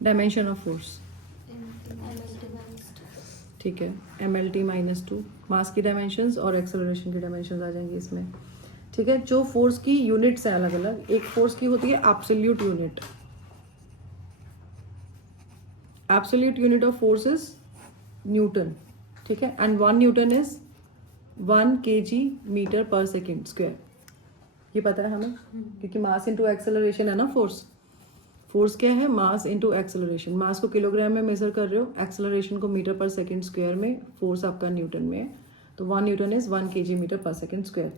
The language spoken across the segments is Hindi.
डायमेंशन ऑफ फोर्स, ठीक है, mlt माइनस 2 मास की डायमेंशंस और एक्सेलरेशन की डायमेंशंस आ जाएंगी इसमें, ठीक है। जो फोर्स की यूनिट्स हैं अलग अलग, एक फोर्स की होती है absolute unit, absolute unit of force is newton, ठीक है, and 1 newton is 1 kg metre per second square, ये पता है हमें, क्योंकि मास इंटू एक्सेलरेशन है ना फोर्स। फोर्स क्या है? मास इंटू एक्सेलरेशन, मास को किलोग्राम में मेजर कर रहे हो, एक्सेलरेशन को मीटर पर सेकेंड स्क्वायर में, फोर्स आपका न्यूटन में है, तो 1 newton is 1 kg metre per second square,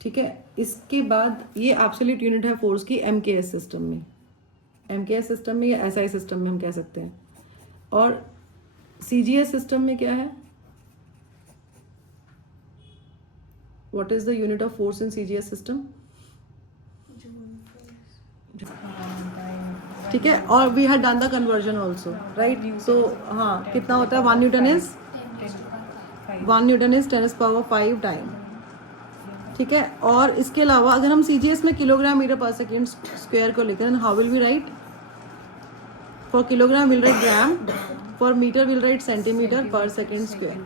ठीक है। इसके बाद ये एब्सोल्यूट यूनिट है फोर्स की MKS सिस्टम में, MKS सिस्टम में या SI सिस्टम में हम कह सकते हैं, और CGS सिस्टम में क्या है? What is the unit of force in CGS system? ठीक है, और we had done the conversion also, right. So हाँ, कितना होता है? 1 न्यूटन इज 10⁵ टाइम, ठीक है। और इसके अलावा अगर हम CGS में kilogram metre per second square को लेते हैं, how will we write? For kilogram will write gram, for metre will write centimetre per second square,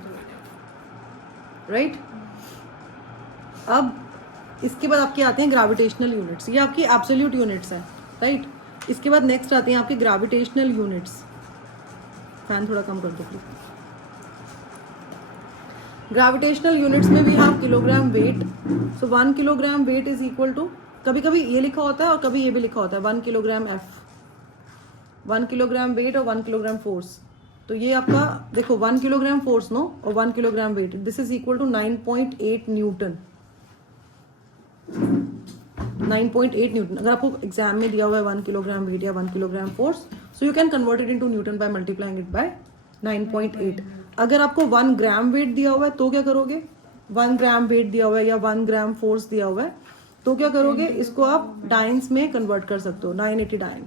right. अब इसके बाद आपके आते हैं ग्रेविटेशनल यूनिट्स, ये आपकी एब्सोल्यूट यूनिट्स हैं, राइट। इसके बाद नेक्स्ट आते हैं आपके ग्रेविटेशनल यूनिट्स। फैन थोड़ा कम कर दो प्लीज। ग्रेविटेशनल यूनिट्स में भी हम kilogram weight, so 1 kilogram weight is equal to, कभी कभी ये लिखा होता है और कभी ये भी लिखा होता है 1 किलोग्राम F, 1 किलोग्राम वेट और 1 किलोग्राम फोर्स। तो ये आपका देखो 1 किलोग्राम फोर्स नो और 1 kilogram weight, this is equal to 9.8 newton, 9.8 newton. अगर आपको एग्जाम में दिया हुआ है 1 किलोग्राम वेट या 1 kilogram force, so you can convert it into newton by multiplying it by 9.8। अगर आपको 1 ग्राम वेट दिया हुआ है तो क्या करोगे? 1 ग्राम वेट दिया हुआ है या 1 ग्राम फोर्स दिया हुआ है तो क्या करोगे? इसको आप डाइन्स में कन्वर्ट कर सकते हो, 980 डाइन,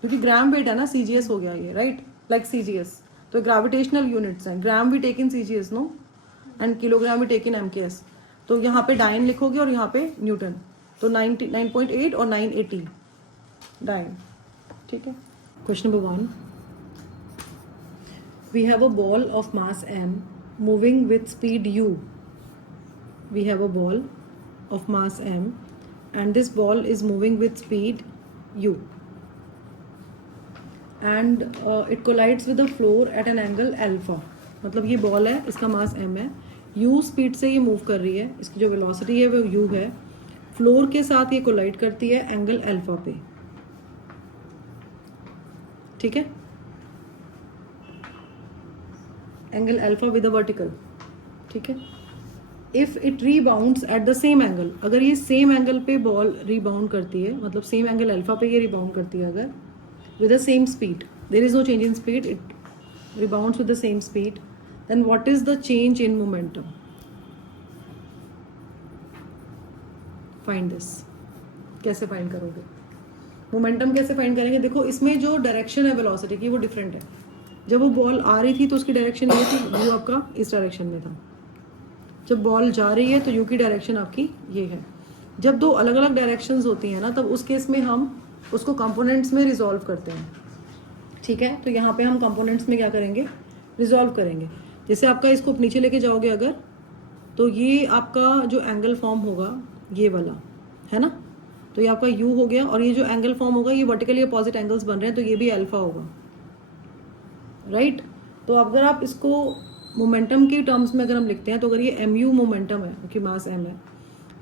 क्योंकि ग्राम वेट है ना, CGS हो गया ये, राइट, लाइक CGS। तो ग्रेविटेशनल यूनिट्स हैं, ग्राम भी take in CGS no, and kilogram भी टेक इन MKS। तो यहाँ पे डाइन लिखोगे और यहाँ पे न्यूटन, तो 9.8 और 980 डाइन, ठीक है। Question number 1, we have a ball of mass m moving with speed u. We have a ball of mass m and this ball is moving with speed u, and it collides with the floor at an angle alpha. मतलब ये बॉल है, इसका मास m है, u स्पीड से ये मूव कर रही है, इसकी जो वेलोसिटी है वो u है, फ्लोर के साथ ये कोलाइड करती है एंगल अल्फा पे, ठीक है, angle alpha with a vertical, ठीक है। If it rebounds at the same angle, अगर ये सेम एंगल पे बॉल रीबाउंड करती है, मतलब सेम एंगल अल्फा पे ये रीबाउंड करती है, अगर with the same speed, there is no change in speed, it rebounds with the same speed, then what is the change in momentum? Find this. कैसे फाइंड करोगे मोमेंटम? कैसे फाइंड करेंगे? देखो इसमें जो डायरेक्शन है वेलोसिटी की वो डिफरेंट है। जब वो बॉल आ रही थी तो उसकी डायरेक्शन ये थी, यू आपका इस डायरेक्शन में था। जब बॉल जा रही है तो यू की डायरेक्शन आपकी ये है। जब दो अलग अलग डायरेक्शंस होती हैं ना, तब उस केस में हम उसको कंपोनेंट्स में रिजॉल्व करते हैं, ठीक है। तो यहाँ पे हम कंपोनेंट्स में क्या करेंगे? रिजॉल्व करेंगे। जैसे आपका इसको नीचे लेके जाओगे अगर, तो ये आपका जो एंगल फॉर्म होगा ये वाला है ना, तो ये आपका u हो गया, और ये जो एंगल फॉर्म होगा ये वर्टिकली अपोजिट एंगल्स बन रहे हैं, तो ये भी अल्फा होगा, राइट। तो अगर आप इसको मोमेंटम के टर्म्स में अगर हम लिखते हैं, तो अगर ये mu मोमेंटम है क्योंकि मास m है,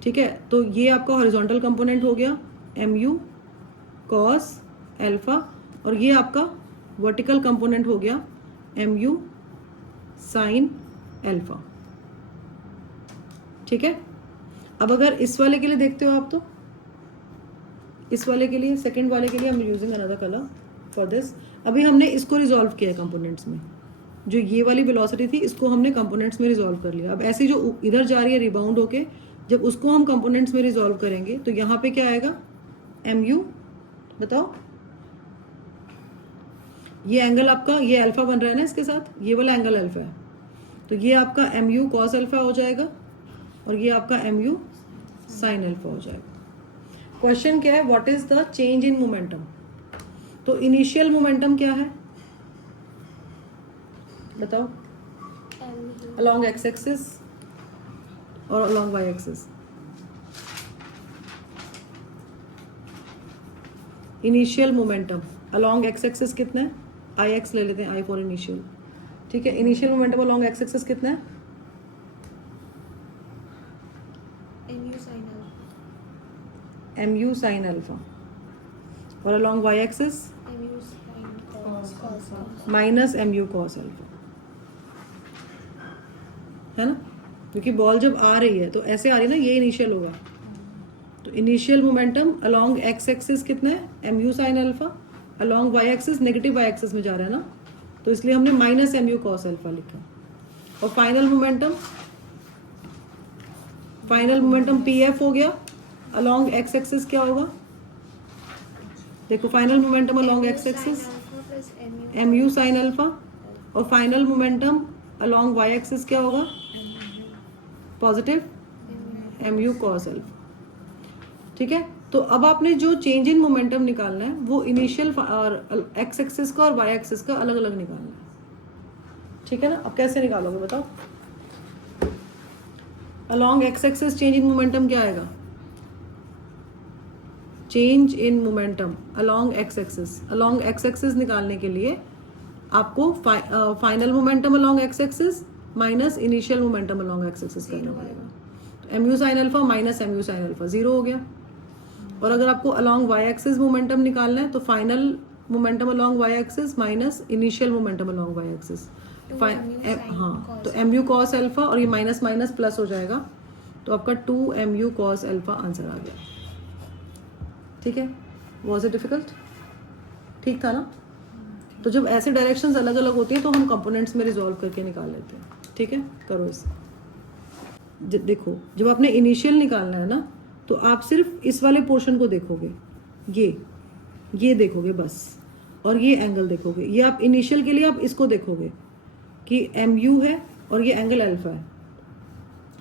ठीक है, तो ये आपका हॉरिजॉन्टल कंपोनेंट हो गया mu cos अल्फा, और ये आपका वर्टिकल कंपोनेंट हो गया mu sin अल्फा, ठीक है। अब अगर इस वाले के लिए देखते हो आप, तो इस वाले के लिए, सेकंड वाले के लिए हम using another colour for this. अभी हमने इसको रिजॉल्व किया कंपोनेंट्स में, जो ये वाली वेलोसिटी थी इसको हमने कंपोनेंट्स में रिजॉल्व कर लिया। अब ऐसी जो इधर जा रही है रिबाउंड होके, जब उसको हम कंपोनेंट्स में रिजॉल्व करेंगे तो यहाँ पे क्या आएगा? mu, बताओ, ये एंगल आपका ये अल्फा बन रहा है ना इसके साथ, ये वाला एंगल अल्फा है, तो ये आपका mu cos अल्फा हो जाएगा और ये आपका mu sin अल्फा हो जाएगा। क्वेश्चन क्या है? What is the change in momentum? तो इनिशियल मोमेंटम क्या है बताओ, अलोंग एक्स एक्सिस और along Y axis. Initial momentum along X axis कितना है, आई एक्स ले लेते हैं, आई फॉर इनिशियल, ठीक है। Initial momentum along X axis कितना है, एम यू साइन अल्फा, और along Y axis minus m you cos alpha, है ना, क्योंकि बॉल जब आ रही है तो ऐसे आ रही है ना, ये इनिशियल होगा। तो initial momentum along X axis कितना है, m you sine alpha, along Y axis negative Y axis में जा रहा है ना, तो इसलिए हमने minus m you cos alpha लिखा। और फाइनल मोमेंटम पी एफ हो गया, अलोंग एक्स एक्सिस क्या होगा, देखो final momentum along X axis M you sine alpha, और final momentum along Y axis क्या होगा, positive M you cos alpha, ठीक है। तो अब आपने जो चेंज इन मोमेंटम निकालना है वो इनिशियल और एक्स एक्सिस का और वाई एक्सिस का अलग अलग निकालना है, ठीक है ना। अब कैसे निकालोगे बताओ, along X axis change in momentum क्या आएगा, change in momentum along X axis निकालने के लिए आपको final momentum along X axis minus initial momentum along X axis करना पड़ेगा। M you sine alpha minus m you sine alpha 0 हो गया। और अगर आपको अलोंग वाई एक्सिस मोमेंटम निकालना है तो final momentum along Y axis minus initial momentum along Y axis, हाँ, तो एम यू कॉस अल्फा और ये माइनस माइनस प्लस हो जाएगा, तो आपका 2 M you cos alpha answer आ गया, ठीक है। वॉज इट डिफिकल्ट, ठीक था ना। तो जब ऐसे डायरेक्शंस अलग अलग होती हैं तो हम कंपोनेंट्स में रिजॉल्व करके निकाल लेते हैं, ठीक है। करो इस, देखो जब आपने इनिशियल निकालना है ना तो आप सिर्फ इस वाले पोर्शन को देखोगे, ये देखोगे बस, और ये एंगल देखोगे। ये आप इनिशियल के लिए आप इसको देखोगे कि एम यू है और ये एंगल अल्फा है,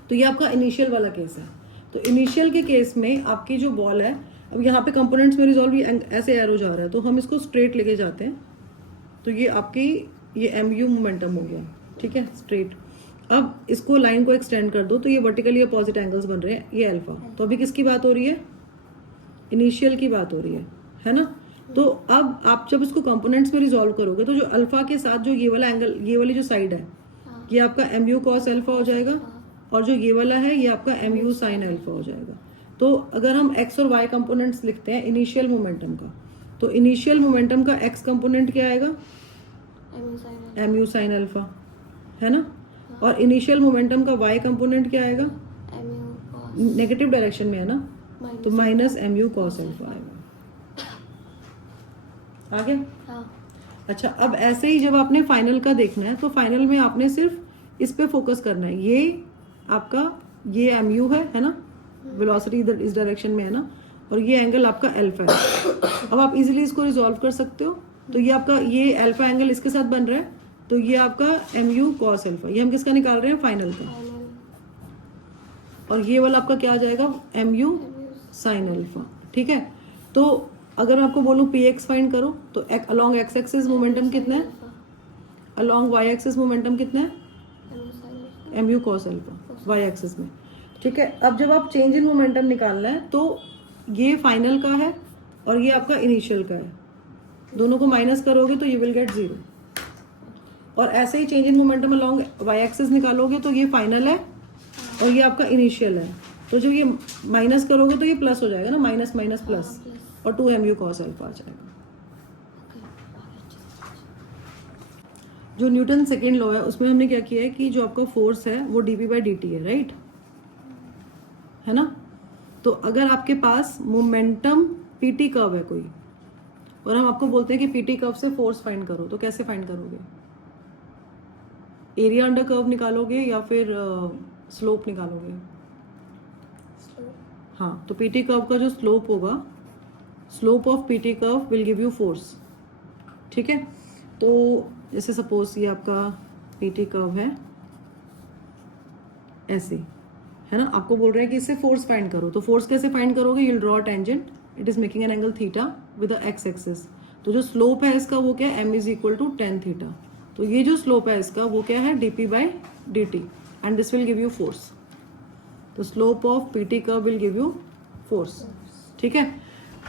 तो ये आपका इनिशियल वाला केस है। तो इनिशियल के केस में आपकी जो बॉल है, अब यहाँ पे कंपोनेंट्स में रिजॉल्व ऐसे एरो जा रहा है तो हम इसको स्ट्रेट लेके जाते हैं, तो ये आपकी ये एम यू मोमेंटम हो गया, ठीक है, स्ट्रेट। अब इसको लाइन को एक्सटेंड कर दो तो ये वर्टिकली अपोजिट एंगल्स बन रहे हैं, ये अल्फा। तो अभी किसकी बात हो रही है, इनिशियल की बात हो रही है ना। तो अब आप जब इसको कंपोनेंट्स में रिजॉल्व करोगे तो जो अल्फा के साथ जो ये वाला एंगल, ये वाली जो साइड है, ये आपका एम यू कॉस अल्फा हो जाएगा, और जो ये वाला है ये आपका एम यू साइन अल्फा हो जाएगा। तो अगर हम एक्स और वाई कंपोनेंट्स लिखते हैं इनिशियल मोमेंटम का, तो इनिशियल मोमेंटम का एक्स कंपोनेंट क्या आएगा, एम यू साइन अल्फा, है ना। और इनिशियल मोमेंटम का वाई कंपोनेंट क्या आएगा, नेगेटिव डायरेक्शन में है ना, तो minus m you cos alpha आएगा। आ गया, हाँ। अच्छा, अब ऐसे ही जब आपने फाइनल का देखना है तो फाइनल में आपने सिर्फ इस पे फोकस करना है। ये आपका ये एम यू है ना, वेलोसिटी इधर इस डायरेक्शन में है ना, और ये एंगल आपका अल्फा है। अब आप इजीली इसको रिजॉल्व कर सकते हो। तो ये आपका ये अल्फा एंगल इसके साथ बन रहा है, तो ये आपका एम यू कॉस अल्फा, ये हम किसका निकाल रहे हैं, फाइनल का। और ये वाला आपका क्या आ जाएगा, एम यू साइन अल्फा, ठीक है। तो अगर आपको बोलूँ पी एक्स फाइंड करो तो अलोंग एक्स एक्सिस मोमेंटम कितना है, अलोंग वाई एक्सिस मोमेंटम कितना है, m you cos alpha Y axis में, ठीक है। अब जब आप चेंज इन मोमेंटम निकालना है तो ये फाइनल का है और ये आपका इनिशियल का है, दोनों को माइनस करोगे तो यू विल गेट 0। और ऐसे ही change in momentum along Y axis निकालोगे तो ये फाइनल है और ये आपका इनिशियल है, तो जब ये माइनस करोगे तो ये प्लस हो जाएगा ना, माइनस माइनस प्लस, और 2 एम यू कॉस अल्फा आ जाएगा। जो न्यूटन सेकेंड लॉ है उसमें हमने क्या किया है कि जो आपका फोर्स है वो D P by D T है, राइट, है ना। तो अगर आपके पास मोमेंटम पी टी कर्व है कोई, और हम आपको बोलते हैं कि पी टी कर्व से फोर्स फाइंड करो, तो कैसे फाइंड करोगे, एरिया अंडर कर्व निकालोगे या फिर स्लोप निकालोगे, हाँ। तो पी टी कर्व का जो स्लोप होगा, slope of P T curve will give you force, ठीक है। तो जैसे सपोज ये आपका पी टी कर्व है ऐसे, है ना, आपको बोल रहे हैं कि इससे फोर्स फाइंड करो, तो फोर्स कैसे फाइंड करोगे, you will draw tangent, it is making an angle theta with the X axis, तो जो स्लोप है इसका वो क्या है, m is equal to tan theta. तो ये जो स्लोप है इसका वो क्या है, dp by dt and this will give you force. तो slope of pt curve will give you force, ठीक है।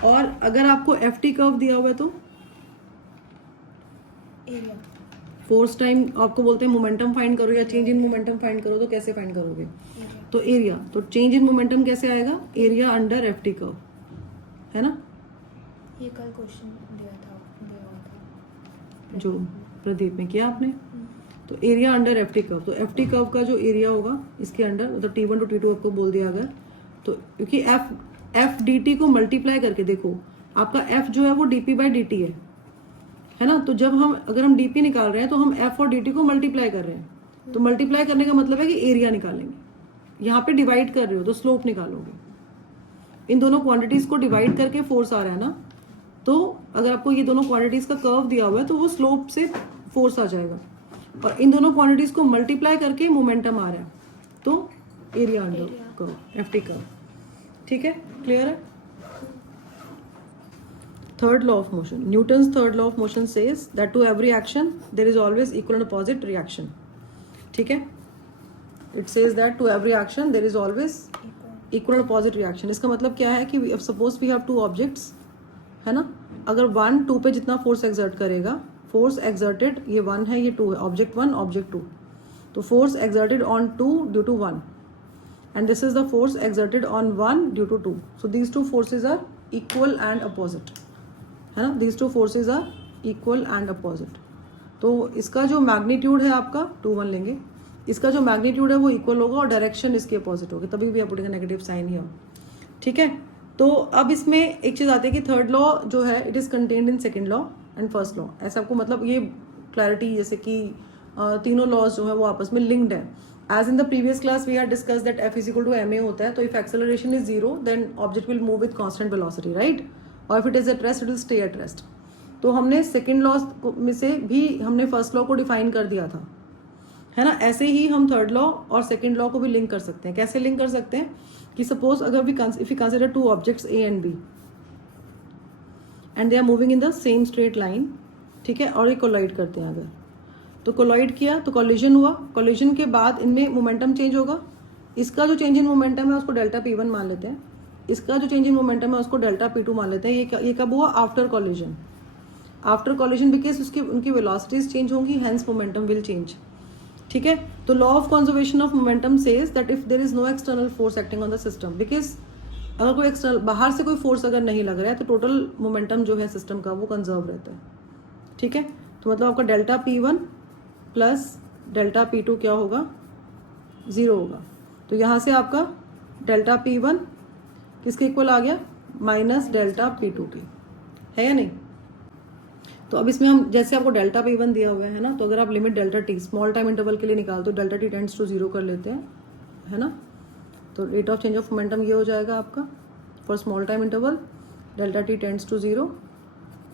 और अगर आपको ft कर्व दिया हुआ है तो एरिया, फोर्स टाइम आपको बोलते हैं मोमेंटम फाइंड करो या चेंज इन मोमेंटम फाइंड करो, तो कैसे फाइंड करोगे, तो एरिया। तो चेंज इन मोमेंटम कैसे आएगा, एरिया अंडर ft कर्व, है ना, ये कल क्वेश्चन दिया हुआ था जो प्रदीप में किया आपने। तो एरिया अंडर ft कर्व, तो ft कर्व का जो एरिया होगा इसके अंडर, मतलब t1 टू t2 आपको बोल दिया अगर, तो क्योंकि f dt को मल्टीप्लाई करके देखो, आपका f जो है वो dp बाई dt है ना। तो जब हम अगर हम dp निकाल रहे हैं तो हम f और dt को मल्टीप्लाई कर रहे हैं, तो मल्टीप्लाई करने का मतलब है कि एरिया निकालेंगे। यहाँ पे डिवाइड कर रहे हो तो स्लोप निकालोगे। इन दोनों क्वांटिटीज को डिवाइड करके फोर्स आ रहा है ना, तो अगर आपको ये दोनों क्वांटिटीज का कर्व दिया हुआ है तो वो स्लोप से फोर्स आ जाएगा, और इन दोनों क्वांटिटीज को मल्टीप्लाई करके मोमेंटम आ रहा है, तो area under curve ft curve, ठीक है, क्लियर है। Third law of motion, Newton's third law of motion says that to every action there is always equal and opposite reaction, ठीक है। It says that to every action there is always equal and opposite reaction. इसका मतलब क्या है कि suppose we have two objects, है ना, अगर 1 2 पे जितना फोर्स एक्सर्ट करेगा, फोर्स एक्सर्टेड, ये 1 है ये 2 है, ऑब्जेक्ट 1 ऑब्जेक्ट 2, तो force exerted on 2 due to 1 and this is the force exerted on 1 due to 2, so these two forces are equal and opposite, है ना, these two forces are equal and opposite. तो इसका जो मैग्नीट्यूड है आपका 2 1 लेंगे, इसका जो मैग्नीट्यूड है वो इक्वल होगा और डायरेक्शन इसके अपोजिट होगी, तभी भी आप पुटिंग नेगेटिव साइन ही हो, ठीक है। तो अब इसमें एक चीज़ आती है कि थर्ड लॉ जो है it is contained in second law and first law. ऐसा आपको मतलब ये क्लैरिटी, जैसे कि तीनों लॉज जो है वो आपस में लिंक्ड है। As in the previous class we had discuss that f is equal to ma होता है, तो if acceleration is 0 then object will move with constant velocity, right, और if it is at rest it will stay at rest. तो हमने सेकेंड लॉ में से भी हमने फर्स्ट लॉ को डिफाइन कर दिया था, है ना। ऐसे ही हम थर्ड लॉ और सेकेंड लॉ को भी लिंक कर सकते हैं। कैसे लिंक कर सकते हैं कि सपोज अगर if you consider 2 objects a and b and they are moving in the same straight line, ठीक है, और ये कोलाइड करते हैं अगर, तो कोलाइड किया तो कोलिजन हुआ, कोलिजन के बाद इनमें मोमेंटम चेंज होगा। इसका जो चेंज इन मोमेंटम है उसको डेल्टा p1 मान लेते हैं, इसका जो चेंज इन मोमेंटम है उसको डेल्टा p2 मान लेते हैं। ये कब हुआ, after collision, after collision because उसकी उनकी वेलोसिटीज चेंज होंगी, हेंस मोमेंटम विल चेंज, ठीक है। तो law of conservation of momentum says that if there is no external force acting on the system, because अगर कोई एक्सटर्नल बाहर से कोई फोर्स अगर नहीं लग रहा है तो टोटल मोमेंटम जो है सिस्टम का वो कंजर्व रहता है, ठीक है। तो मतलब आपका delta p1 plus delta p2 क्या होगा, 0 होगा। तो यहाँ से आपका डेल्टा p1 किसके इक्वल आ गया, माइनस डेल्टा p2 की, है या नहीं। तो अब इसमें हम जैसे आपको डेल्टा p1 दिया हुआ है ना, तो अगर आप limit delta t small time interval के लिए निकाल तो डेल्टा t टेंड्स टू 0 कर लेते हैं, है ना। तो rate of change of momentum ये हो जाएगा आपका for small time interval, delta t tends to 0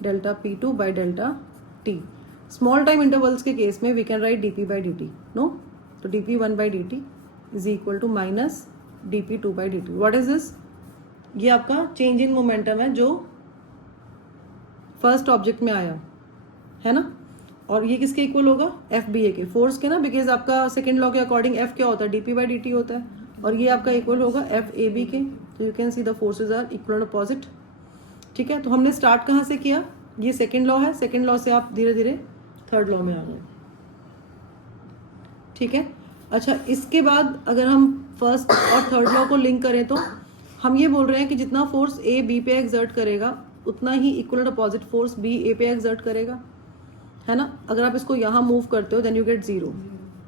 delta p2 by delta t। Small time intervals के केस में we can write dp by dt, no, तो dp1 by dt is equal to minus dp2 by dt। What is this, ये आपका चेंज इन मोमेंटम है जो फर्स्ट ऑब्जेक्ट में आया, है ना, और ये किसके इक्वल होगा, FBA के, फोर्स के ना, बिकॉज आपका सेकेंड लॉ के अकॉर्डिंग F क्या होता है, dp बाई dt होता है, और ये आपका इक्वल होगा FAB के। तो you can see the forces are equal and opposite, ठीक है। तो हमने स्टार्ट कहाँ से किया, ये सेकेंड लॉ है, सेकेंड लॉ से आप धीरे धीरे थर्ड लॉ में आ गए, ठीक है। अच्छा, इसके बाद अगर हम फर्स्ट और थर्ड लॉ को लिंक करें तो हम ये बोल रहे हैं कि जितना फोर्स A B पे एक्सर्ट करेगा उतना ही equal and opposite force B A पे एक्सर्ट करेगा, है ना। अगर आप इसको यहाँ मूव करते हो देन यू गेट 0।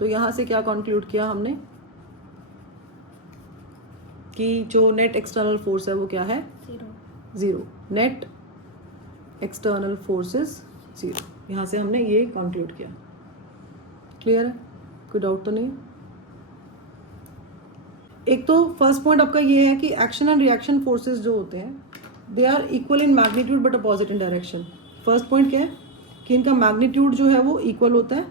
तो यहाँ से क्या कंक्लूड किया हमने कि जो नेट एक्सटर्नल फोर्स है वो क्या है, 0, नेट एक्सटर्नल फोर्स इज 0। यहाँ से हमने ये कंक्लूड किया, क्लियर है, कोई डाउट तो नहीं। एक तो फर्स्ट पॉइंट आपका ये है कि एक्शन एंड रिएक्शन फोर्सेस जो होते हैं they are equal in magnitude but opposite in direction. First point क्या है कि इनका मैग्नीट्यूड जो है वो इक्वल होता है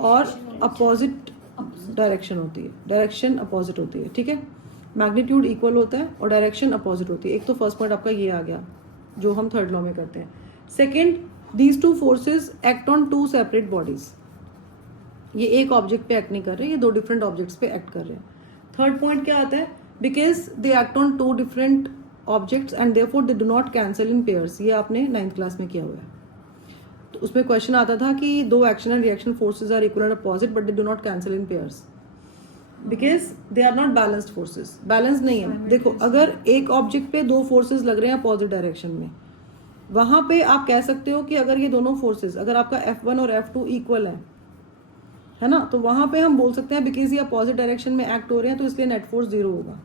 और अपोजिट डायरेक्शन होती है, डायरेक्शन अपोजिट होती है, ठीक है। मैग्नीट्यूड इक्वल होता है और डायरेक्शन अपोजिट होती है। एक तो फर्स्ट पॉइंट आपका ये आ गया जो हम थर्ड लॉ में करते हैं। Second, these two forces act on two separate bodies. ये एक ऑब्जेक्ट पे एक्ट नहीं कर रहे, ये दो डिफरेंट ऑब्जेक्ट्स पे एक्ट कर रहे हैं. थर्ड पॉइंट क्या आता है, because they act on two different objects and therefore they do not cancel in pairs. ये आपने 9th क्लास में किया हुआ है. तो उसमें क्वेश्चन आता था कि दो action and reaction forces are equal and opposite but they do not cancel in pairs because they are not balanced forces. Balance नहीं है. देखो, अगर एक ऑब्जेक्ट पे दो फोर्सेज लग रहे हैं अपोजिट डायरेक्शन में, वहां पे आप कह सकते हो कि अगर ये दोनों फोर्सेज, अगर आपका F1 और F2 इक्वल है ना, तो वहां पे हम बोल सकते हैं बिकॉज ये अपोजिट डायरेक्शन में एक्ट हो रहे हैं तो इसलिए नेट फोर्स 0 होगा.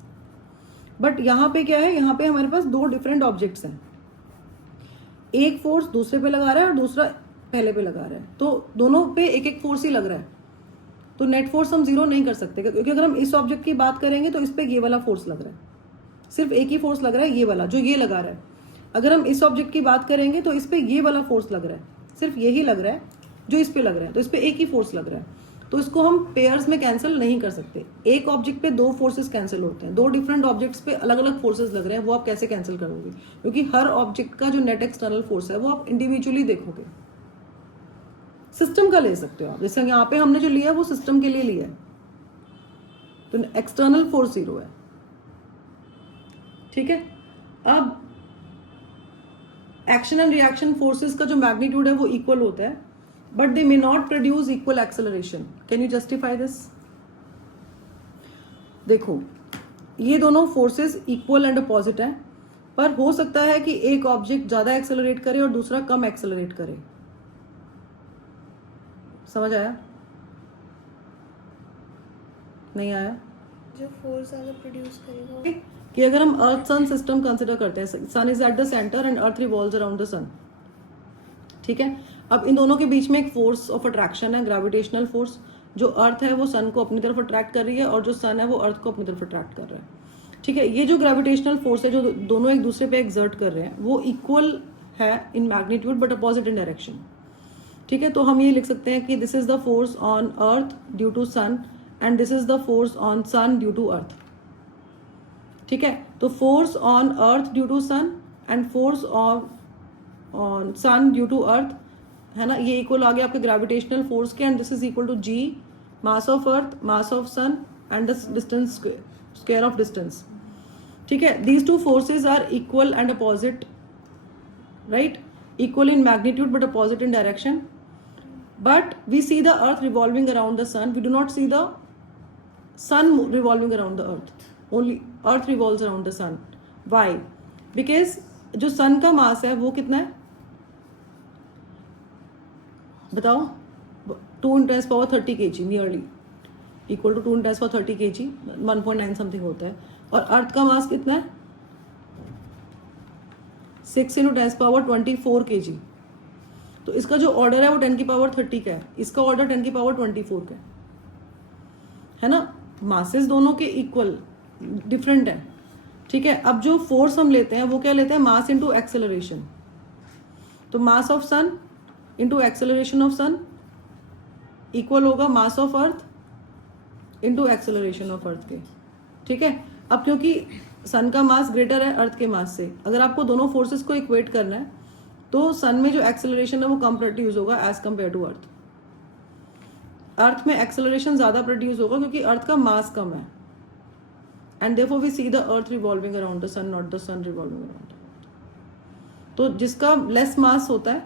बट यहाँ पे क्या है, यहाँ पे हमारे पास दो डिफरेंट ऑब्जेक्ट्स हैं. एक फोर्स दूसरे पे लगा रहा है और दूसरा पहले पे लगा रहा है, तो दोनों पे एक एक फोर्स ही लग रहा है. तो नेट फोर्स हम 0 नहीं कर सकते, क्योंकि अगर हम इस ऑब्जेक्ट की बात करेंगे तो इस पे ये वाला फोर्स लग रहा है. सिर्फ एक ही फोर्स लग रहा है, ये वाला जो ये लगा रहा है. अगर हम इस ऑब्जेक्ट की बात करेंगे तो इस पे ये वाला फोर्स लग रहा है, सिर्फ यही लग रहा है जो इस पे लग रहा है, तो इस पे एक ही फोर्स लग रहा है. तो इसको हम पेयर्स में कैंसिल नहीं कर सकते. एक ऑब्जेक्ट पे दो फोर्सेस कैंसिल होते हैं, दो डिफरेंट ऑब्जेक्ट्स पे अलग अलग फोर्सेस लग रहे हैं, वो आप कैसे कैंसिल करोगे? क्योंकि हर ऑब्जेक्ट का जो नेट एक्सटर्नल फोर्स है वो आप इंडिविजुअली देखोगे. सिस्टम का ले सकते हो आप, जैसे यहाँ पे हमने जो लिया है वो सिस्टम के लिए लिया है, तो एक्सटर्नल फोर्स 0 है. ठीक है. अब एक्शन एंड रिएक्शन फोर्सेस का जो मैग्नीट्यूड है वो इक्वल होता है, but they may not produce equal acceleration. Can you justify this? देखो, ये दोनों फोर्सेस इक्वल एंड अपोजिट हैं, पर हो सकता है कि एक ऑब्जेक्ट ज्यादा एक्सेलरेट करे और दूसरा कम एक्सेलरेट करे. समझ आया? नहीं आया? जो फोर्स ज़्यादा प्रोड्यूस करेगा कि अगर हम अर्थ सन सिस्टम कंसिडर करते हैं, sun is at the centre and earth revolves around the sun. ठीक है. अब इन दोनों के बीच में एक फोर्स ऑफ अट्रैक्शन है, ग्रेविटेशनल फोर्स. जो अर्थ है वो सन को अपनी तरफ अट्रैक्ट कर रही है और जो सन है वो अर्थ को अपनी तरफ अट्रैक्ट कर रहा है. ठीक है. ये जो ग्रेविटेशनल फोर्स है जो दोनों एक दूसरे पे एक्सर्ट कर रहे हैं वो इक्वल है in magnitude but opposite in direction. ठीक है. तो हम ये लिख सकते हैं कि this is the force on earth due to sun and this is the force on sun due to earth. ठीक है. तो force on earth due to sun and force on sun due to earth है ना, ये इक्वल आ गया आपके ग्रेविटेशनल फोर्स के, and this is equal to G mass of earth mass of sun and the distance square of distance. ठीक है. These two forces are equal and opposite, right? Equal in magnitude but opposite in direction. But we see the earth revolving around the sun. We do not see the sun revolving around the earth. Only earth revolves around the sun. Why? Because जो sun का मास है वो कितना है बताओ? 2 × 10⁻30 kg nearly equal to 2 × 10⁻30 kg, 1.9 something होता है. और अर्थ का मास कितना है? 6 × 10⁻24 kg. तो इसका जो ऑर्डर है वो 10⁻30 का है, इसका ऑर्डर 10⁻24 का है ना. मासेस दोनों के इक्वल डिफरेंट है. ठीक है. अब जो फोर्स हम लेते हैं वो क्या लेते हैं? Mass into acceleration. तो mass of sun into acceleration of sun equal होगा mass of earth into acceleration of earth के. ठीक है. अब क्योंकि सन का मास ग्रेटर है अर्थ के मास से, अगर आपको दोनों फोर्सेस को इक्वेट करना है तो सन में जो एक्सेलरेशन है वो कम प्रोड्यूस होगा एज कम्पेयर टू अर्थ. अर्थ में एक्सेलरेशन ज्यादा प्रोड्यूस होगा क्योंकि अर्थ का मास कम है, and therefore we see the earth revolving around the sun, not the sun revolving around. तो जिसका लेस मास होता है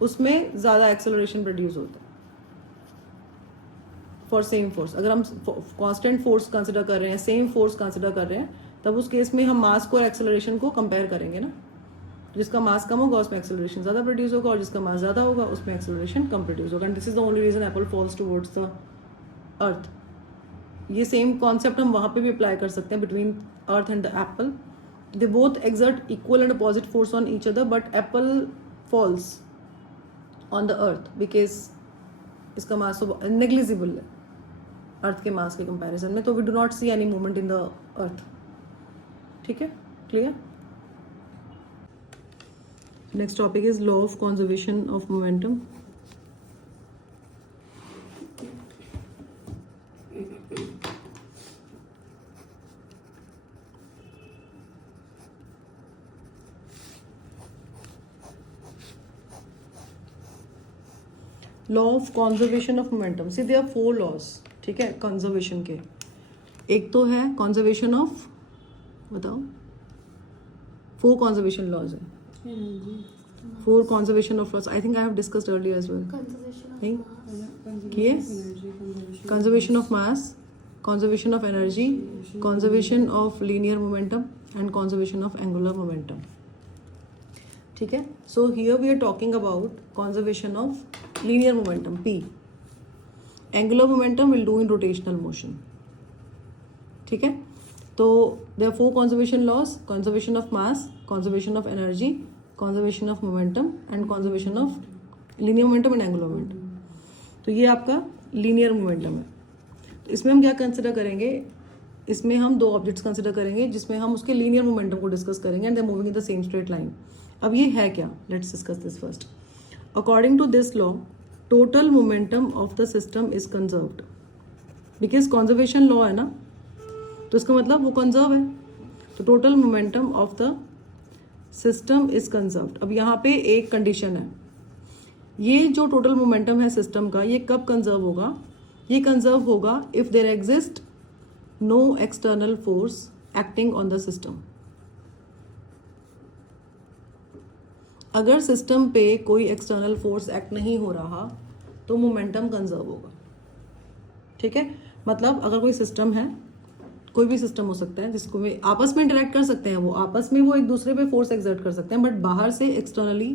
उसमें ज्यादा एक्सेलरेशन प्रोड्यूस होता है फॉर सेम फोर्स. अगर हम कांस्टेंट फोर्स कंसिडर कर रहे हैं, सेम फोर्स कंसिडर कर रहे हैं, तब उस केस में हम मास को और एक्सेलरेशन को कंपेयर करेंगे ना. जिसका मास कम होगा उसमें एक्सेलरेशन ज्यादा प्रोड्यूस होगा और जिसका मास ज्यादा होगा उसमें एक्सेलरेशन कम प्रोड्यूस होगा. And this is the only reason apple falls towards the earth. ये सेम कॉन्सेप्ट हम वहां पे भी अप्लाई कर सकते हैं between earth and the Apple. They both exert equal and opposite force on each other, but Apple falls on the earth because इसका मास नेग्लिजिबल है अर्थ के मास के कंपैरिजन में. तो we do not see any movement in the earth. ठीक है. Clear? Next topic is law of conservation of momentum. Law of conservation of momentum, see there are 4 laws, ठीक है, कंजर्वेशन के। एक तो है कंजर्वेशन ऑफ, बताओ 4 कंजर्वेशन लॉज है, 4 conservation of laws, I think I have discussed earlier as well, नहीं किए? Conservation of mass, conservation of energy, conservation of linear momentum and conservation of angular momentum, ठीक है। so here we are talking about conservation of linear momentum P, angular momentum will do in rotational motion, ठीक है। तो there are 4 conservation laws: conservation of mass, conservation of energy, conservation of momentum and conservation of linear momentum and angular momentum। तो ये आपका linear momentum है। तो इसमें हम क्या कंसिडर करेंगे, इसमें हम 2 ऑब्जेक्ट्स कंसिडर करेंगे जिसमें हम उसके लीनियर मोमेंटम को डिस्कस करेंगे and they moving in the same straight line. अब ये है क्या, let's discuss this first. According to this law total momentum of the system is conserved, because conservation law है ना, तो इसका मतलब वो कंजर्व है, तो total momentum of the system is conserved. अब यहाँ पे एक कंडीशन है, ये जो टोटल मोमेंटम है सिस्टम का, ये कब कंजर्व होगा? ये कंजर्व होगा if there exist no external force acting on the system. अगर सिस्टम पे कोई एक्सटर्नल फोर्स एक्ट नहीं हो रहा तो मोमेंटम कंजर्व होगा, ठीक है। मतलब अगर कोई सिस्टम है, कोई भी सिस्टम हो सकता है जिसको वे आपस में इंटरेक्ट कर सकते हैं, वो आपस में वो एक दूसरे पे फोर्स एक्सर्ट कर सकते हैं, बट बाहर से एक्सटर्नली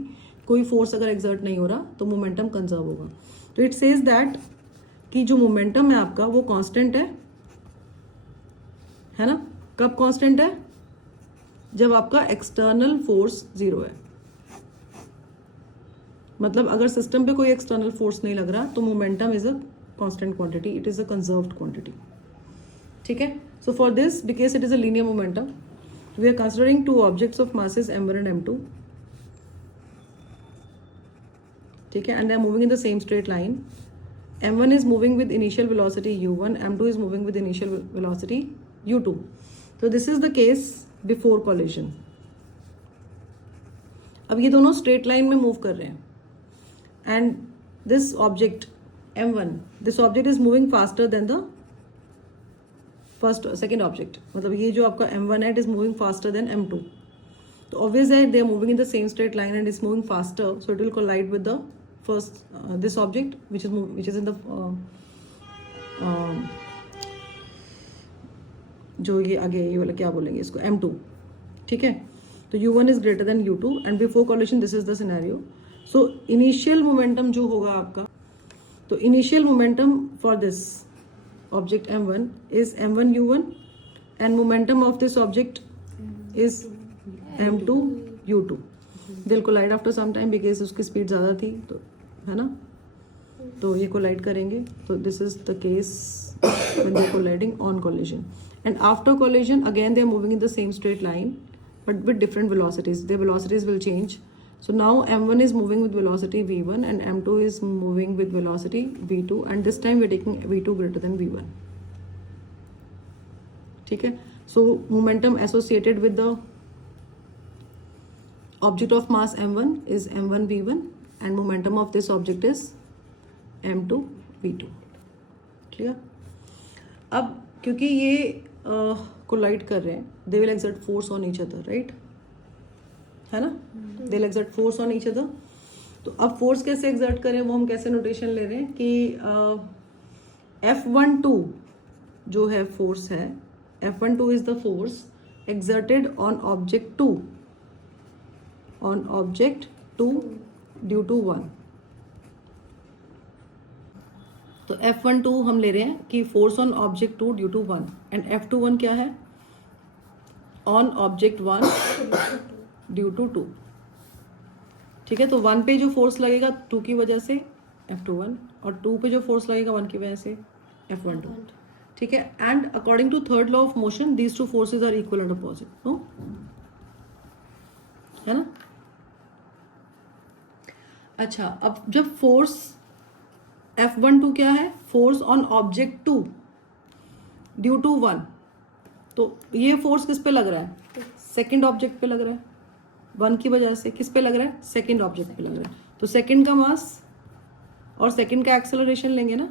कोई फोर्स अगर एक्सर्ट नहीं हो रहा तो मोमेंटम कंजर्व होगा। तो इट सेज दैट कि जो मोमेंटम है आपका वो कांस्टेंट है ना। कब कांस्टेंट है? जब आपका एक्सटर्नल फोर्स 0 है। मतलब अगर सिस्टम पे कोई एक्सटर्नल फोर्स नहीं लग रहा तो momentum is a constant quantity, it is a conserved quantity, ठीक है। So for this, because it is a linear momentum, we are considering 2 objects of masses m1 and m2, ठीक है, and they are moving in the same straight line. m1 is moving with initial velocity u1, m2 is moving with initial velocity u2. So this is the case before collision. अब ये दोनों straight line में move कर रहे हैं and this object m1, this object is moving faster than the second object. मतलब ये जो आपका m1 है, it is moving faster than m2. तो obviously they are moving in the same straight line and it's moving faster, so it will collide with the first this object which is in the जो ये आगे ये वाला क्या बोलेंगे इसको, m2, ठीक है। तो u1 is greater than u2 and before collision this is the scenario. So initial momentum जो होगा आपका, तो initial momentum for this object m1 is m1 u1 and momentum of this object is m2 u2. They'll collide after some time because उसकी स्पीड ज़्यादा थी, तो है ना, तो ये कोलाइड करेंगे। तो this is the case when they are colliding on collision and after collision again they are moving in the same straight line but with different velocities, their velocities will change. So now m1 is moving with velocity v1 and m2 is moving with velocity v2 and this time we are taking v2 greater than v1, ठीक है। सो momentum associated with the object of mass m1 is m1 v1 and momentum of this object is m2 v2, clear। अब क्योंकि ये कोलाइड कर रहे हैं, they will exert force on each other, right, है ना, they will exert force on each other। तो अब फोर्स कैसे एक्सर्ट करें वो हम कैसे नोटेशन ले रहे हैं कि F12 जो है फोर्स है, F12 is the force exerted on object 2 due to 1। तो F12 हम ले रहे हैं कि force on object 2 due to 1 and F21 क्या है, ऑन ऑब्जेक्ट 1 ड्यू टू 2, ठीक है। तो 1 पे जो फोर्स लगेगा 2 की वजह से F21 और 2 पे जो फोर्स लगेगा 1 की वजह से F12, ठीक है। And according to third law of motion these 2 forces are equal and opposite, no, है ना। अच्छा, अब जब फोर्स F12 क्या है, force on object 2 due to 1, तो ये फोर्स किस पे लग रहा है, सेकंड ऑब्जेक्ट पे लग रहा है, 1 की वजह से किस पे लग रहा है, सेकंड ऑब्जेक्ट पे लग रहा है। तो सेकंड का मास और सेकंड का एक्सेलरेशन लेंगे ना,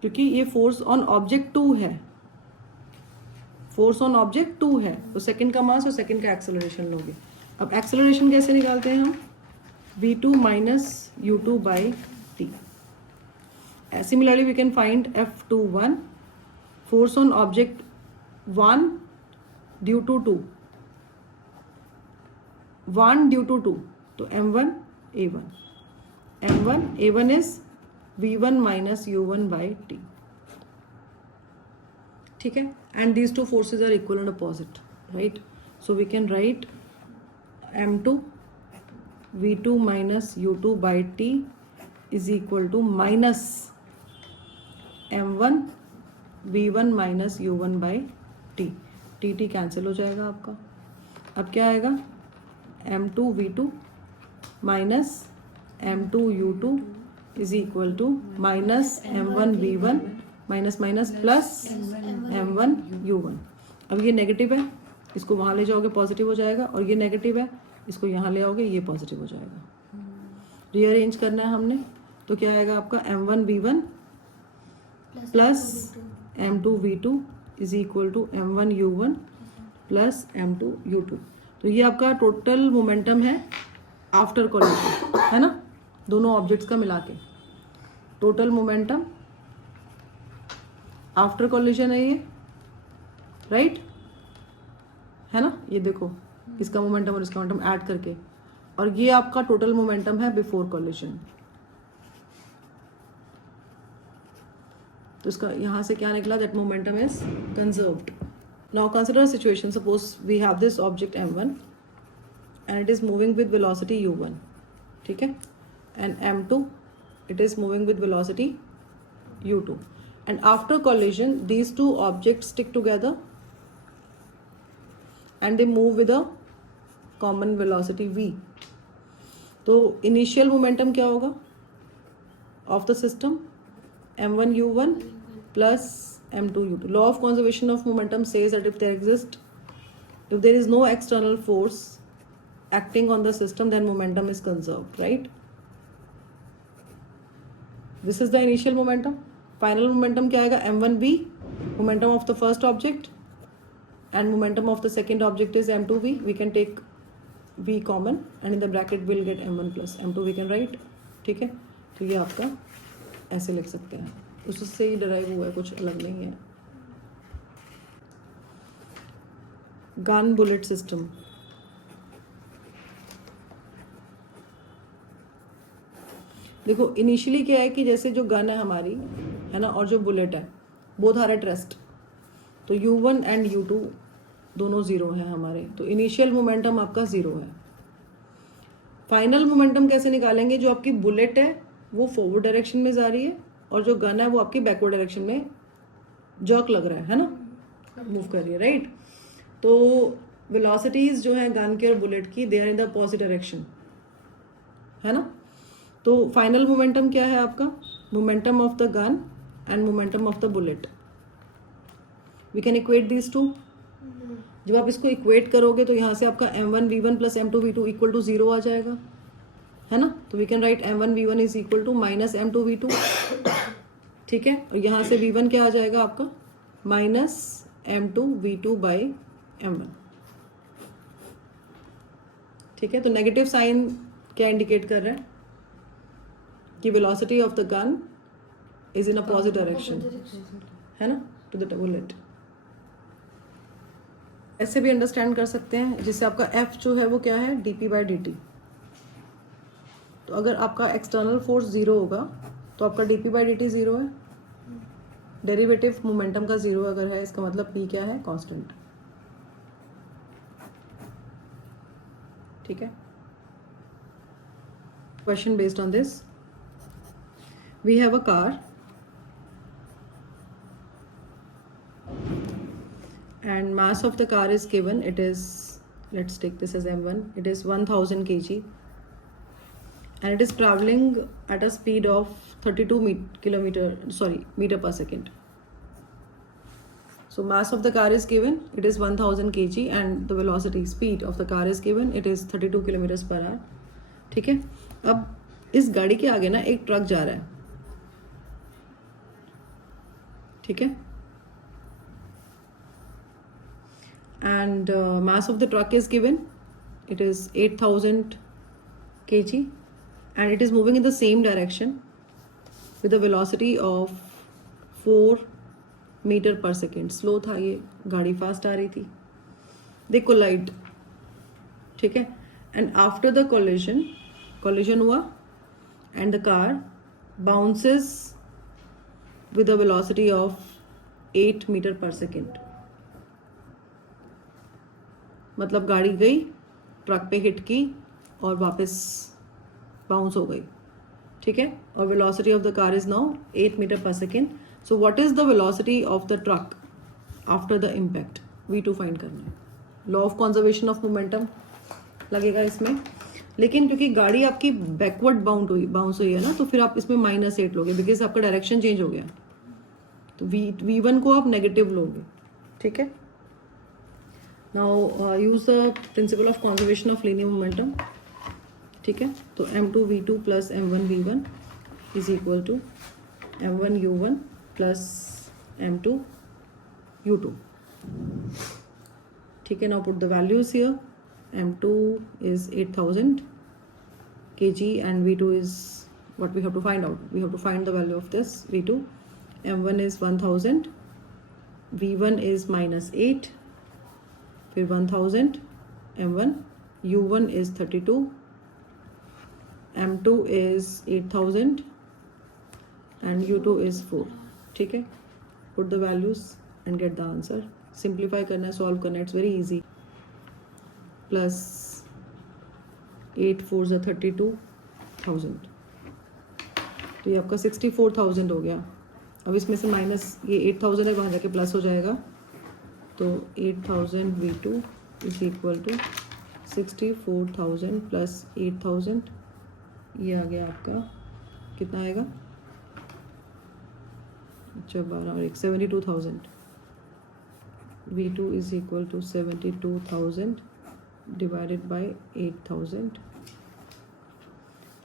क्योंकि ये फोर्स ऑन ऑब्जेक्ट 2 है, फोर्स ऑन ऑब्जेक्ट 2 है, तो सेकंड का मास और सेकंड का एक्सेलरेशन लोगे। अब एक्सेलरेशन कैसे निकालते हैं हम, v2 minus u2 by t। Similarly we can find F21 force on object 1 due to 2, 1 due to 2, तो m1 a1 is v1 minus u1 by t, ठीक है। And these two forces are equal and opposite, right. So we can write m2 v2 minus u2 by t is equal to minus m1 v1 minus u1 by t, t cancel हो जाएगा आपका। अब क्या आएगा, m2 v2 minus m2 u2 is equal to minus m1 v1 minus minus plus m1 u1। अब ये नेगेटिव है, इसको वहाँ ले जाओगे पॉजिटिव हो जाएगा, और ये नेगेटिव है, इसको यहाँ ले आओगे ये पॉजिटिव हो जाएगा। रीअरेंज करना है हमने, तो क्या आएगा आपका m1 v1 plus m2 v2 is equal to m1 u1 plus m2 u2। तो ये आपका टोटल मोमेंटम है आफ्टर कोलिजन, है ना, दोनों ऑब्जेक्ट्स का मिला के टोटल मोमेंटम आफ्टर कोलिजन है ये, राइट, है ना। ये देखो इसका मोमेंटम और इसका मोमेंटम ऐड करके, और ये आपका टोटल मोमेंटम है बिफोर कोलिजन। तो इसका यहाँ से क्या निकला, that momentum is conserved. Now consider a situation, suppose we have this object m1 and it is moving with velocity u1, ठीक है, and m2 it is moving with velocity u2, and after collision these two objects stick together and they move with a common velocity v। तो initial momentum क्या होगा of the system, m1 u1 plus m2 u2। law of conservation of momentum says that if there is no external force acting on the system, then momentum is conserved, right? This is the initial momentum. Final momentum क्या आएगा, m1v, momentum of the first object, and momentum of the second object is m2v। we can take v common and in the bracket we'll get m1 plus m2 we can write, ठीक है। तो ये आपका ऐसे लिख सकते हैं, उससे ही डराइव हुआ है, कुछ अलग नहीं है। गन बुलेट सिस्टम, देखो इनिशियली क्या है कि जैसे जो गन है हमारी, है ना, और जो बुलेट है, बोथ आर एट रेस्ट, तो u1 एंड u2 दोनों ज़ीरो हैं हमारे, तो इनिशियल मोमेंटम आपका ज़ीरो है। फाइनल मोमेंटम कैसे निकालेंगे, जो आपकी बुलेट है वो फॉरवर्ड डायरेक्शन में जा रही है, और जो गन है वो आपकी बैकवर्ड डायरेक्शन में जर्क लग रहा है ना, मूव कर रही है, राइट। तो वेलोसिटीज जो है गन के और बुलेट की, they are in the opposite direction, है ना। तो फाइनल मोमेंटम क्या है आपका, momentum of the gun and momentum of the bullet. We can equate these two. जब आप इसको इक्वेट करोगे तो यहाँ से आपका m1 v1 plus m2 v2 equal to 0 आ जाएगा, है ना। तो we can write m1 v1 is equal to minus m2 v2, ठीक है। और यहाँ से v1 क्या आ जाएगा आपका, minus m2 v2 by m1, ठीक है। तो नेगेटिव साइन क्या इंडिकेट कर रहा है कि velocity of the gun is in opposite direction, है ना, टू द बुलेट। ऐसे भी अंडरस्टैंड कर सकते हैं, जिससे आपका F जो है वो क्या है, dp बाई dt। तो अगर आपका एक्सटर्नल फोर्स ज़ीरो होगा तो आपका dp बाई dt ज़ीरो है, डेरिवेटिव मोमेंटम का ज़ीरो अगर है, इसका मतलब p क्या है, कांस्टेंट, ठीक है। Question based on this, we have a car and mass of the car is given, it is, let's take this as m1, it is 1000 kg and it is traveling at a speed of 32 meter per second. So mass of the car is given, it is 1000 kg and the velocity speed of the car is given, it is 32 kilometers per hour, ठीक है। अब इस गाड़ी के आगे ना एक ट्रक जा रहा है, ठीक है, and mass of the truck is given, it is 8000 kg and it is moving in the same direction with a velocity of 4 metre per second. Slow था ये, गाड़ी फास्ट आ रही थी. दे कोलाइड, ठीक है, एंड आफ्टर द कोलिजन हुआ and the car bounces with a velocity of 8 metre per second. मतलब गाड़ी गई, ट्रक पे हिट की और वापस बाउंस हो गई, ठीक है, और velocity of the car is now 8 metre per second. So what is the velocity of the truck after the impact? V2 find करना है. Law of conservation of momentum लगेगा इसमें, लेकिन क्योंकि गाड़ी आपकी बैकवर्ड बाउंस हुई है ना, तो फिर आप इसमें -8 लोगे बिकॉज आपका डायरेक्शन चेंज हो गया. तो V1 को आप नेगेटिव लोगे, ठीक है. Now use the principle of conservation of linear momentum, ठीक है. तो m2 v2 plus m1 v1 is equal to m1 u1 plus m2 u2, ठीक है. Now put the values here. m2 is 8000 kg and v2 is what we have to find out. We have to find the value of this v2. m1 is 1000, v1 is -8, फिर 1000 m1, u1 is 32, m2 is 8000 and u2 is 4, ठीक है. Put the values and get the answer. Simplify करना है, solve करना है, it's very easy. Plus 8 4s are 32,000, तो ये आपका 64,000 हो गया. अब इसमें से माइनस ये 8,000 है, वहाँ जाके प्लस हो जाएगा. तो 8,000 v2 is equal to 64,000 plus 8,000, ये आ गया आपका, कितना आएगा? अच्छा 12 और 1 72,000. v2 is equal to 72,000 divided by 8,000.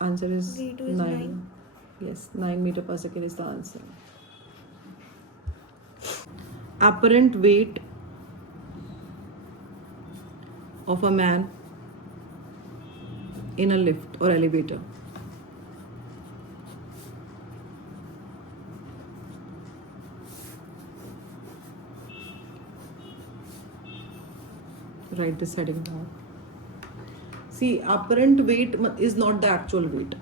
Answer is V2 is 9. Yes, 9 meter per second is the answer. Apparent weight of a man in a lift or elevator. Write this heading down. See, apparent weight is not the actual weight.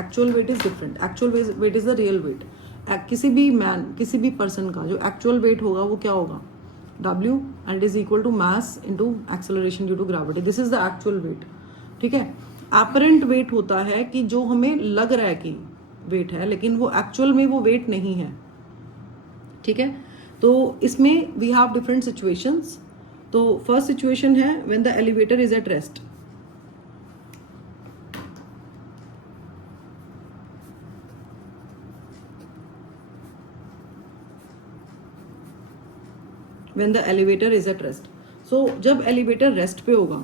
Actual weight is different. Actual weight is the real weight. किसी भी मैन, किसी भी पर्सन का जो एक्चुअल वेट होगा वो क्या होगा? W and it is equal to mass into acceleration due to gravity. This is the actual weight. ठीक है. apparent weight होता है कि जो हमें लग रहा है कि वेट है, लेकिन वो एक्चुअल में वो वेट नहीं है, ठीक है. तो इसमें वी हैव डिफरेंट सिचुएशंस. तो फर्स्ट सिचुएशन है when the elevator is at rest. When the elevator is at rest. So जब एलिवेटर रेस्ट पे होगा,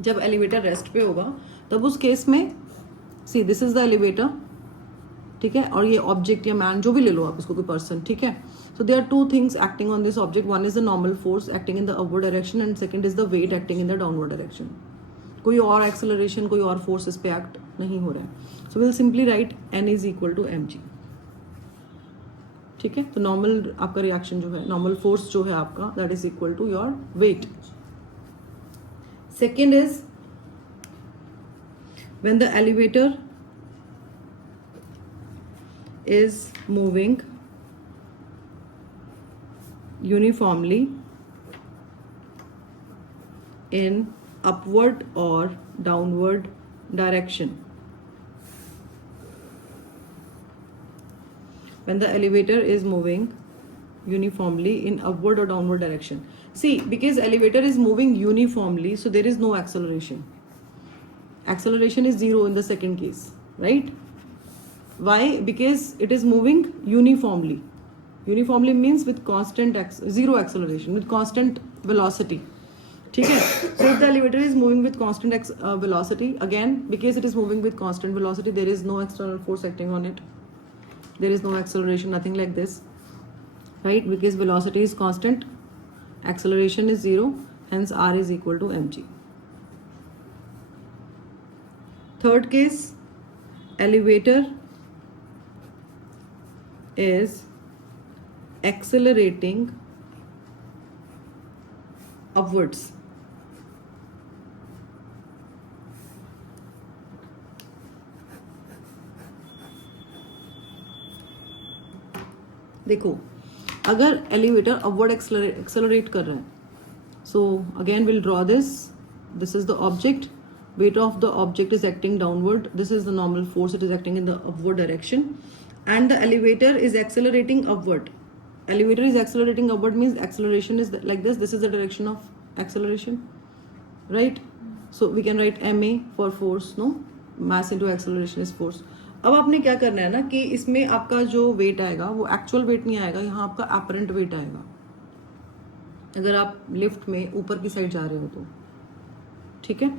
जब एलिवेटर रेस्ट पे होगा तब उस केस में see this is the elevator, ठीक है, और ये ऑब्जेक्ट या मैन जो भी ले लो आप इसको, कोई पर्सन, ठीक है. So there are two things acting on this object. One is the normal force acting in the upward direction and second is the weight acting in the downward direction. कोई और एक्सेलरेशन, कोई और फोर्स इस पे एक्ट नहीं हो रहा है. So will simply write n is equal to mg, ठीक है. तो नॉर्मल आपका रिएक्शन जो है, नॉर्मल फोर्स जो है आपका, that is equal to your weight. Second is when the elevator is moving uniformly in upward or downward direction. When the elevator is moving uniformly in upward or downward direction. See, because elevator is moving uniformly, so there is no acceleration. Acceleration is 0 in the second case, right? Why? Because it is moving uniformly. Uniformly means with constant zero acceleration, with constant velocity. ठीक है. So if the elevator is moving with constant velocity, again because it is moving with constant velocity, there is no external force acting on it. There is no acceleration, nothing like this, right? Because velocity is constant, acceleration is 0, hence r is equal to mg. Third case, elevator is accelerating upwards. देखो, अगर एलिवेटर अपवर्ड एक्सेलरेट कर रहा है, so again will draw this is the object, weight of the object is acting downward, this is the normal force, it is acting in the upward direction, and the elevator is accelerating upward. Elevator is accelerating upward means acceleration is like this is the direction of acceleration, right? So we can write ma for force, no, mass into acceleration is force. अब आपने क्या करना है ना कि इसमें आपका जो वेट आएगा वो एक्चुअल वेट नहीं आएगा, यहाँ आपका अपरेंट वेट आएगा. अगर आप लिफ्ट में ऊपर की साइड जा रहे हो तो, ठीक है,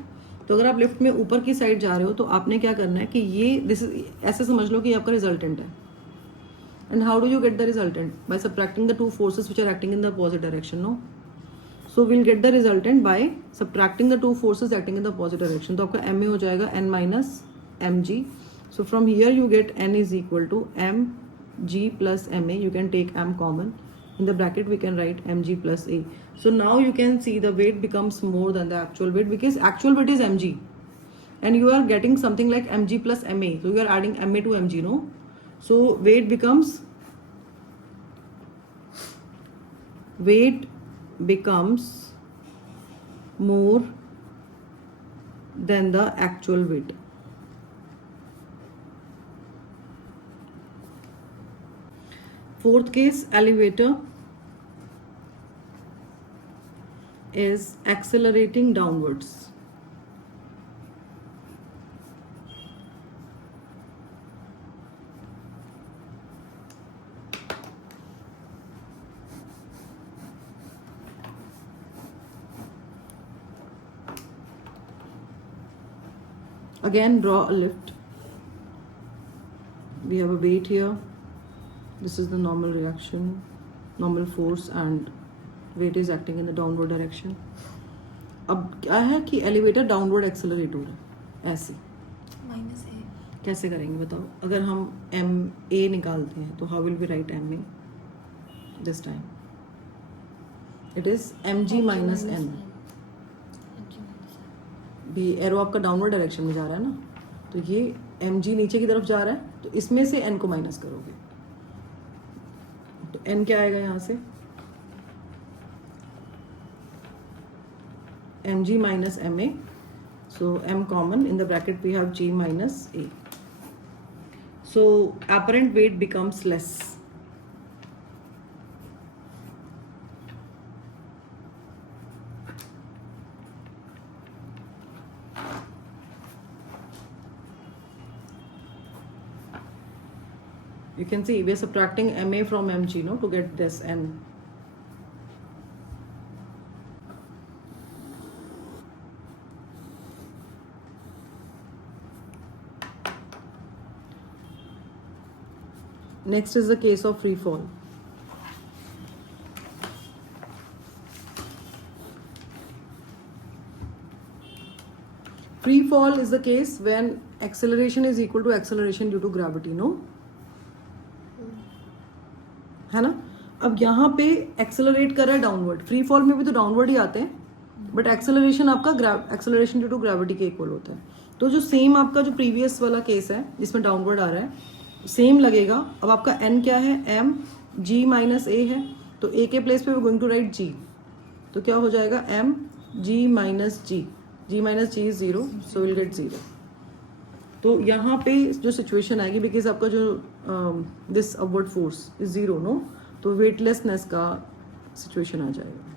तो अगर आप लिफ्ट में ऊपर की साइड जा रहे हो तो आपने क्या करना है कि ये दिस ऐसे समझ लो कि आपका रिजल्टेंट है. And how do you get the resultant? By subtracting the two forces which are acting in the opposite direction, no. So will get the resultant by subtracting the two forces acting in the opposite direction. तो आपका एम ए हो जाएगा n minus m g. So from here you get n is equal to m g plus m a. You can take m common. In the bracket we can write mg plus a. So now you can see the weight becomes more than the actual weight because actual weight is mg and you are getting something like mg plus ma. So you are adding ma to mg, no? So weight becomes more than the actual weight. Fourth case, elevator is accelerating downwards. Again, draw a lift. We have a weight here. This is the normal reaction, normal force, and weight is acting in the downward direction. अब क्या है कि एलिवेटर डाउनवर्ड एक्सेलरेट हो रहा है ऐसे. माइनस ए कैसे करेंगे बताओ? अगर हम एम ए निकालते हैं तो how will we write m a this time? It is m g minus n. भी एरो आपका डाउनवर्ड डायरेक्शन में जा रहा है ना, तो ये एम जी नीचे की तरफ जा रहा है, तो इसमें से एन को माइनस करोगे तो एन क्या आएगा यहाँ से? M g minus m a. So m common, in the bracket we have g minus a. So apparent weight becomes less. You can see we are subtracting ma from mg, no, to get this n. Next is the case of free fall. Free fall is the case when acceleration is equal to acceleration due to gravity, no? है ना. अब यहाँ पे एक्सेलरेट कर रहा है डाउनवर्ड. फ्री फॉल में भी तो डाउनवर्ड ही आते हैं, बट एक्सेलरेशन आपका एक्सेलरेशन ड्यू टू ग्रेविटी के इक्वल होता है. तो जो सेम आपका जो प्रीवियस वाला केस है जिसमें डाउनवर्ड आ रहा है, सेम लगेगा. अब आपका एन क्या है? एम जी माइनस ए है, तो ए के प्लेस पे we going to write g. तो क्या हो जाएगा? M g minus g. G minus g is 0, so will get 0. तो यहाँ पे जो सिचुएशन आएगी, बिकॉज आपका जो this upward force is 0, no, तो वेटलेसनेस का सिचुएशन आ जाएगा.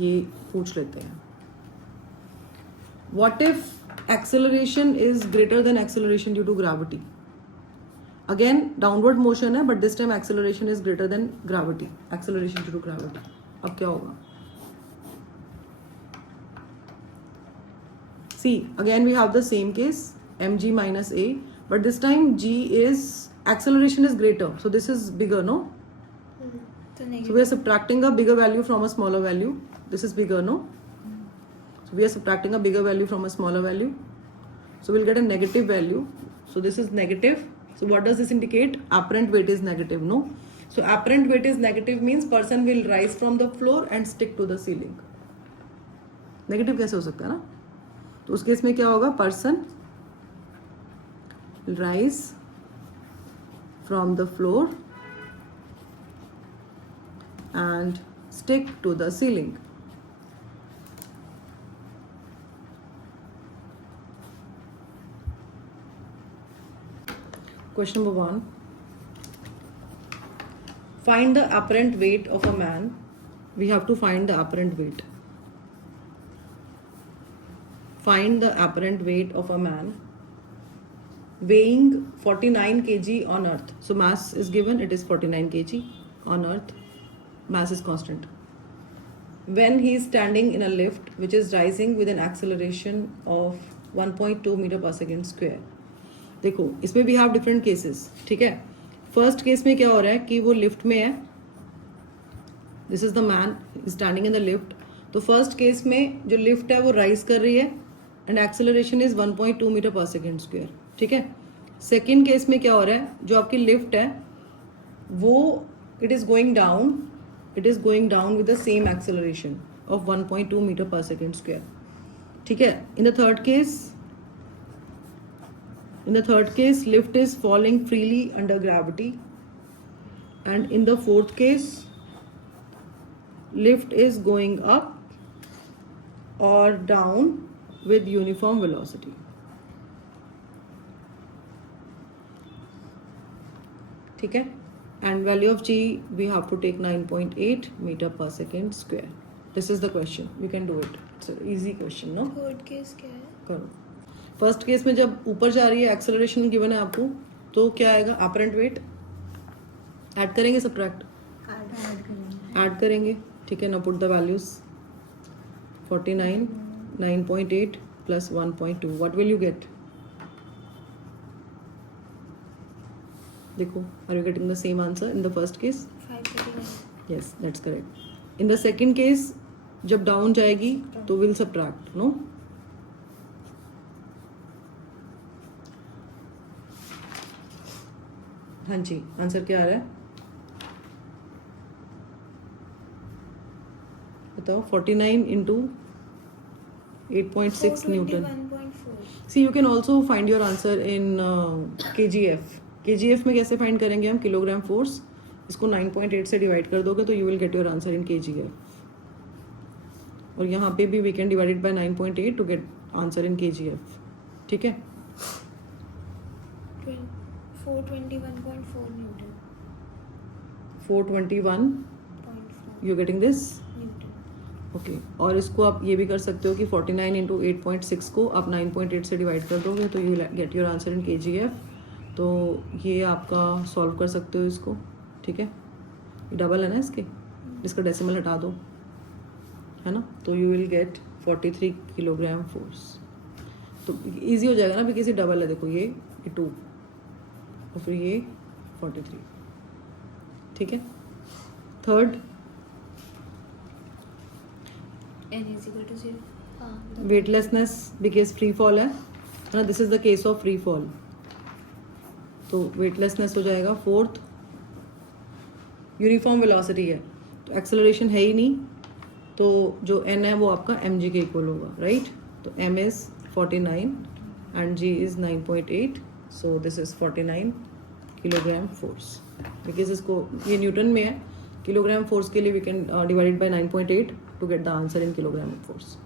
ये पूछ लेते हैं. What if acceleration is greater than acceleration due to gravity? Again downward motion है, but this time acceleration is greater than gravity, acceleration due to gravity. अब क्या होगा? See, again we have the same case, mg minus a, but this time g is, acceleration is greater, so this is bigger, no? तो So negative we are subtracting a bigger value from a smaller value. This is bigger, no? So we are subtracting a bigger value from a smaller value. So we'll get a negative value. So this is negative. So what does this indicate? Apparent weight is negative, no? So apparent weight is negative means person will rise from the floor and stick to the ceiling. Negative कैसे हो सकता है ना? तो उस केस में क्या होगा? Person will rise from the floor and stick to the ceiling. Question number 1. Find the apparent weight of a man. We have to find the apparent weight. Find the apparent weight of a man weighing 49 kg on earth. So mass is given, it is 49 kg on earth. Mass is constant. When he is standing in a lift which is rising with an acceleration of 1.2 meter per second square. देखो इसमें भी have different cases, ठीक है? फर्स्ट केस में क्या हो रहा है कि वो लिफ्ट में है. This is the man standing in the lift. तो फर्स्ट केस में जो लिफ्ट है वो राइज कर रही है and acceleration is 1.2 metre per second square, ठीक है? सेकेंड केस में क्या हो रहा है, जो आपकी लिफ्ट है वो it is going down with the same acceleration of 1.2 metre per second square, ठीक है? In the third case lift is falling freely under gravity, and in the fourth case lift is going up or down with uniform velocity. ठीक है? And value of g we have to take 9.8 meter per second square. This is the question. You can do it. It's an easy question, no? Third case क्या है? करो. फर्स्ट केस में जब ऊपर जा रही है एक्सेलरेशन गिवन है आपको, तो क्या आएगा? Apparent weight. ऐड करेंगे, सब्ट्रैक्ट ऐड करेंगे, ठीक है ना? Put the values 49, 9.8 plus 1.2. What will you get? देखो, are you getting the same answer in the first case? 539. Yes, that's correct. In the second case जब डाउन जाएगी तो विल सब्ट्रैक्ट, नो? हाँ जी, आंसर क्या आ रहा है बताओ? 49 into 8.6 newton. 421.4. See you can also find your answer in KGF. KGF में कैसे फाइंड करेंगे हम? Kilogram force. इसको 9.8 से डिवाइड कर दोगे तो you will get your answer in KGF. और यहाँ पे भी we can divided by 9.8 to get answer in KGF, ठीक है? 421.4 newton. 421. You getting this? Newton. Okay. और इसको आप ये भी कर सकते हो कि 49 इंटू 8.6 को आप 9.8 से डिवाइड कर दोगे तो you get your answer in KGF. तो ये आपका सॉल्व कर सकते हो इसको, ठीक है? ये डबल है ना इसके, इसका डेसिमल हटा दो, है ना? तो you will gate 43 kilogram force. तो इजी हो जाएगा ना, भी किसी डबल है. देखो ये 2 और फिर ये 43, ठीक है? Third, n is equal to 0. हाँ. वेटलेसनेस बिकॉज फ्री फॉल है ना? This is the case of free fall. तो वेटलेसनेस हो जाएगा. फोर्थ, यूनिफॉर्म वेलोसिटी है तो एक्सेलरेशन है ही नहीं, तो जो n है वो आपका mg के इक्वल होगा, राइट? तो m is 49 and g is 9.8. So this is 49 kilogram force. Because इसको ये न्यूटन में है, किलोग्राम फोर्स के लिए we can divided by 9.8 to get the answer in kilogram force.